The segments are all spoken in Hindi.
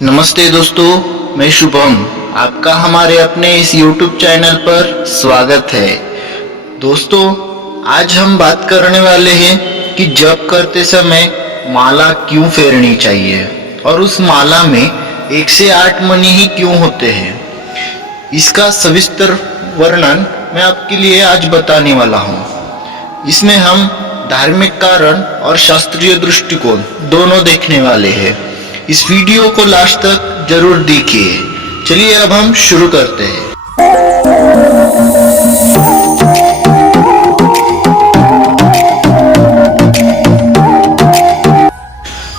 नमस्ते दोस्तों, मैं शुभम। आपका हमारे अपने इस YouTube चैनल पर स्वागत है। दोस्तों, आज हम बात करने वाले हैं कि जप करते समय माला क्यों फेरनी चाहिए और उस माला में 1 से 8 मणि ही क्यों होते हैं। इसका सविस्तर वर्णन मैं आपके लिए आज बताने वाला हूँ। इसमें हम धार्मिक कारण और शास्त्रीय दृष्टिकोण दोनों देखने वाले हैं। इस वीडियो को लास्ट तक जरूर देखिए। चलिए अब हम शुरू करते हैं।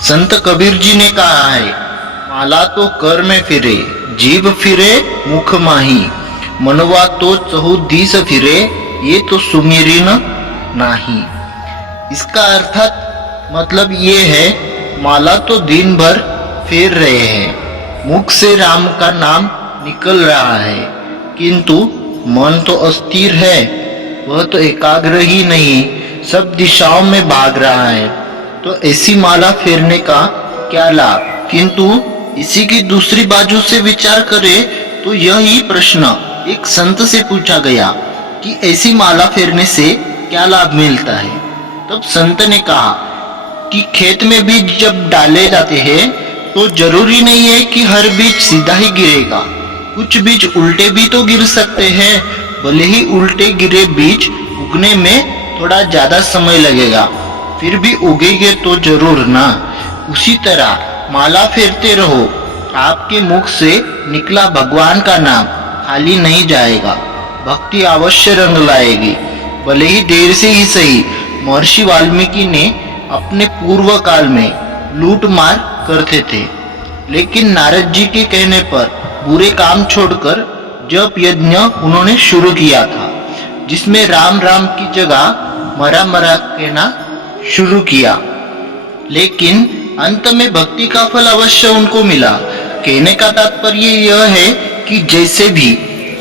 संत कबीर जी ने कहा है, माला तो कर में फिरे, जीभ फिरे मुख माही, मनवा तो चहु दिस फिरे, ये तो सुमिरिन नाही। इसका अर्थात मतलब ये है, माला तो दिन भर फेर रहे हैं, मुख से राम का नाम निकल रहा है, किंतु मन तो अस्थिर है, वह तो एकाग्र ही नहीं, सब दिशाओं में भाग रहा है। तो ऐसी माला फेरने का क्या लाभ। किंतु इसी की दूसरी बाजू से विचार करें तो यही प्रश्न एक संत से पूछा गया कि ऐसी माला फेरने से क्या लाभ मिलता है। तब संत ने कहा कि खेत में बीज जब डाले जाते हैं तो जरूरी नहीं है कि हर बीज सीधा ही गिरेगा, कुछ बीज उल्टे भी तो गिर सकते हैं। भले ही उल्टे गिरे बीज उगने में थोड़ा ज्यादा समय लगेगा, फिर भी उगेंगे तो जरूर ना। उसी तरह माला फेरते रहो, आपके मुख से निकला भगवान का नाम खाली नहीं जाएगा, भक्ति अवश्य रंग लाएगी। भले ही देर से ही सही। महर्षि वाल्मीकि ने अपने पूर्व काल में लूट मार करते थे, लेकिन नारद जी के कहने पर बुरे काम छोड़कर जप यज्ञ उन्होंने शुरू किया था, जिसमें राम राम की जगह मरा मरा कहना शुरू किया। लेकिन अंत में भक्ति का फल अवश्य उनको मिला। कहने का तात्पर्य यह है कि जैसे भी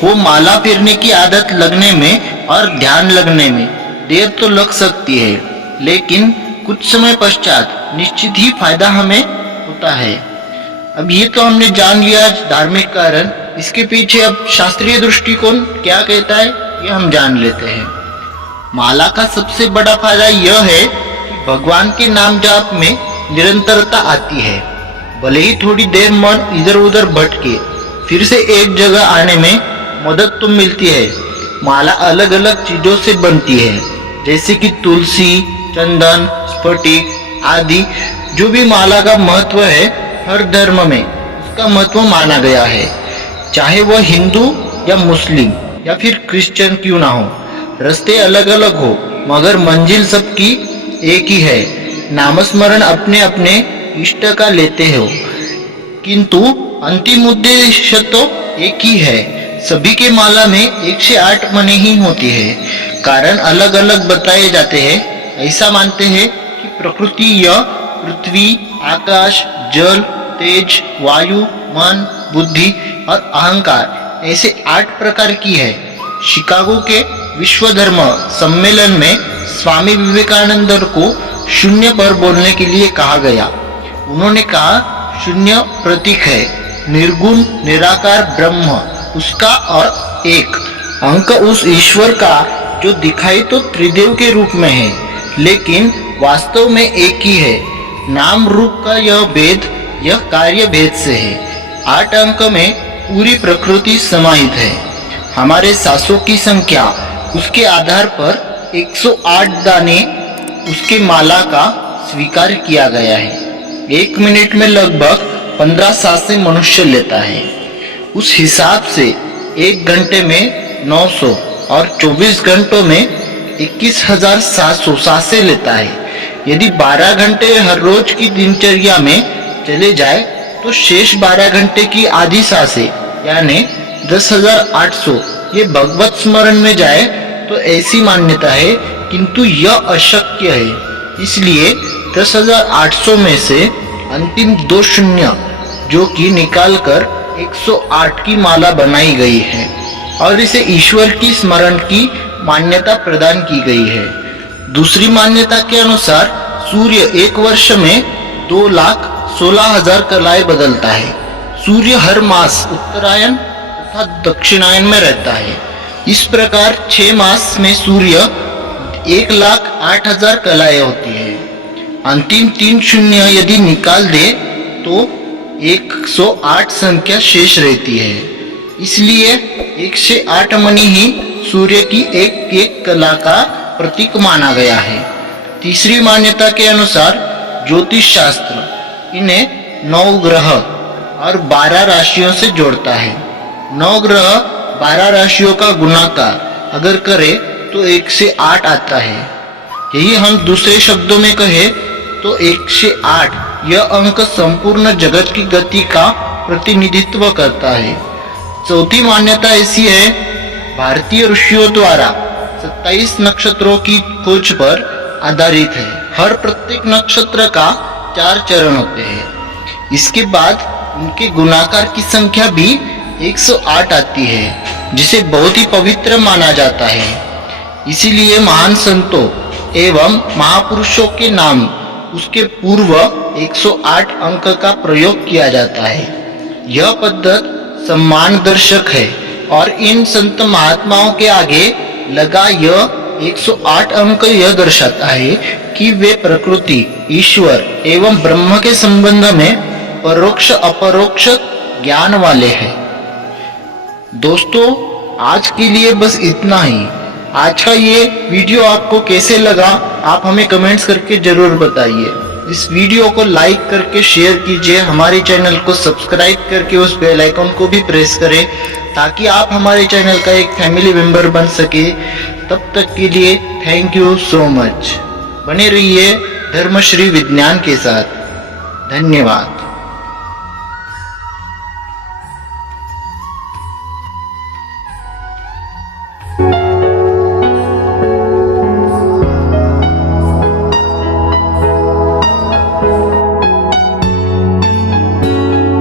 हो, माला फेरने की आदत लगने में और ध्यान लगने में देर तो लग सकती है, लेकिन कुछ समय पश्चात निश्चित ही फायदा हमें होता है। अब ये तो हमने जान लिया धार्मिक कारण, इसके पीछे अब शास्त्रीय दृष्टिकोण क्या कहता है ये हम जान लेते हैं। माला का सबसे बड़ा फायदा यह है कि भगवान के नाम जाप में निरंतरता आती है। भले ही थोड़ी देर मन इधर उधर भटके, फिर से एक जगह आने में मदद तो मिलती है। माला अलग अलग चीजों से बनती है, जैसे कि तुलसी, चंदन, स्फटिक आदि। जो भी माला का महत्व है, हर धर्म में उसका महत्व माना गया है, चाहे वह हिंदू या मुस्लिम या फिर क्रिश्चियन क्यों ना हो। रास्ते अलग अलग हो, मगर मंजिल सबकी एक ही है। नामस्मरण अपने अपने इष्ट का लेते हो, किंतु अंतिम उद्देश्य तो एक ही है। सभी के माला में 1 से 8 मणि ही होती है। कारण अलग अलग बताए जाते हैं। ऐसा मानते हैं कि प्रकृति यह पृथ्वी, आकाश, जल, तेज, वायु, मन, बुद्धि और अहंकार ऐसे 8 प्रकार की है। शिकागो के विश्व धर्म सम्मेलन में स्वामी विवेकानंद को शून्य पर बोलने के लिए कहा गया। उन्होंने कहा, शून्य प्रतीक है, निर्गुण निराकार ब्रह्म उसका और एक अंक उस ईश्वर का जो दिखाई तो त्रिदेव के रूप में है, लेकिन वास्तव में एक ही है। नाम रूप का यह भेद यह कार्य भेद से है। 8 अंक में पूरी प्रकृति समाहित है। हमारे सांसों की संख्या उसके आधार पर 108 दाने उसके माला का स्वीकार किया गया है। 1 मिनट में लगभग 15 सांसें मनुष्य लेता है। उस हिसाब से 1 घंटे में 900 और 24 घंटों में 21,700 सांसें लेता है। यदि 12 घंटे हर रोज की दिनचर्या में चले जाए तो शेष 12 घंटे की आधी सांसें यानी 10,800 ये भगवत स्मरण में जाए तो ऐसी मान्यता है, किंतु यह अशक्य है। इसलिए 10,800 में से अंतिम 2 शून्य जो कि निकालकर 108 की माला बनाई गई है और इसे ईश्वर की स्मरण की मान्यता प्रदान की गई है। दूसरी मान्यता के अनुसार सूर्य 1 वर्ष में 2,16,000 कलाएं बदलता है, सूर्य हर मास उत्तरायण तथा दक्षिणायन में रहता है। इस प्रकार 6 मास में सूर्य 1,08,000 कलाएं होती है। अंतिम 3 शून्य यदि निकाल दे तो 108 संख्या शेष रहती है। इसलिए 108 मणि ही सूर्य की एक एक कला का प्रतीक माना गया है। तीसरी मान्यता के अनुसार ज्योतिष शास्त्र इन्हें 9 ग्रह और 12 राशियों से जोड़ता है। 9 ग्रह 12 राशियों का गुणाकार अगर करे तो 108 आता है। यही हम दूसरे शब्दों में कहे तो 108 यह अंक संपूर्ण जगत की गति का प्रतिनिधित्व करता है। चौथी मान्यता ऐसी है, भारतीय ऋषियों द्वारा 27 नक्षत्रों की खोज पर आधारित है। हर प्रत्येक नक्षत्र का 4 चरण होते हैं। इसके बाद उनके गुणाकार की संख्या भी 108 आती है, जिसे बहुत ही पवित्र माना जाता है। इसीलिए महान संतों एवं महापुरुषों के नाम उसके पूर्व 108 अंक का प्रयोग किया जाता है। यह पद्धत सम्मानदर्शक है और इन संत महात्माओं के आगे लगा यह 108 अंक यह दर्शाता है कि वे प्रकृति, ईश्वर एवं ब्रह्म के संबंध में परोक्ष अपरोक्ष ज्ञान वाले हैं। दोस्तों, आज के लिए बस इतना ही। आज का ये वीडियो आपको कैसे लगा आप हमें कमेंट्स करके जरूर बताइए। इस वीडियो को लाइक करके शेयर कीजिए, हमारे चैनल को सब्सक्राइब करके उस बेल आइकन को भी प्रेस करें ताकि आप हमारे चैनल का एक फैमिली मेंबर बन सके। तब तक के लिए थैंक यू सो मच। बने रहिए धर्मश्री विज्ञान के साथ। धन्यवाद।